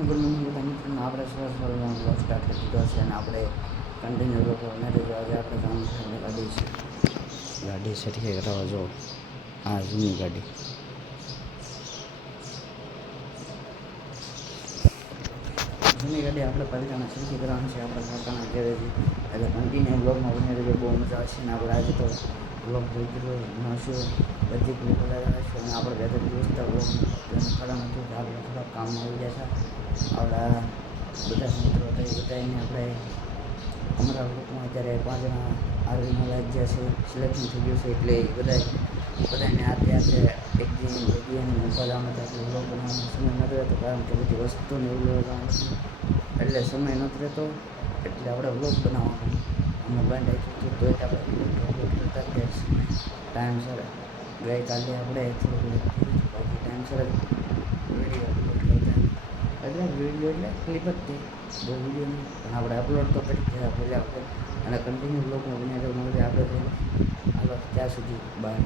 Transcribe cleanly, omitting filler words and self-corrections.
Good morning બધા મિત્રોને આપણે સવારમાં બ્લોગ સ્ટાર્ટ કરી દીધો છે અને આપણે કન્ટિન્યુ લોકો નથી તો આજે આપણે જવાનું છે ગાડી સર્ટિફિકેટ કરાવવા જો આ જૂની ગાડી આપણે પાલિકાના સર્ટિફિકેટ કરવાનું છે આપણા કાકાના ઘરેથી એટલે કન્ટિન્યુ બ્લોગમાં બની રહેજો બહુ મજા આવશે ને આપણે આજે તો બ્લોગ જોઈ ભણશું બધી ક્લિપ લગાવીશું અને આપણે બે ત્રણ દિવસ તો બ્લોગ ખડા નથી આપણે થોડા કામમાં આવી ગયા છે આપણા બધા મિત્રો બધાને આપણે અમારા ગ્રુપમાં અત્યારે 5 જણા આર્મીમાં લાગ્યા છે સિલેક્શન થઈ ગયું છે એટલે બધાને હાથે એક દિન મૂકવા જવાનું હતું એટલે બ્લોગ બનાવવાનો સમય નહોતો રહેતો કારણ કે બધી વસ્તુને એવું લેવા જવાનું હતું એટલે સમય નહોતો રહેતો એટલે આપણે બ્લોગ બનાવવાનો અમે બંધ રાખ્યું હતું તો આપણે અપલોડ કરતા ટાઈમસર ગઈકાલે આપણે થોડું બાકી ટાઈમસર જ વિડીયો અપલોડ કરતા એટલે વિડીયો એટલે ક્લિપ જ તે બહુ વિડીયો નહીં પણ આપણે અપલોડ તો કરી દીધા પહેલાં આપણે અને કન્ટિન્યુ બ્લોગમાં બન્યા મળીએ આપણે હાલો ત્યાં સુધી બાય.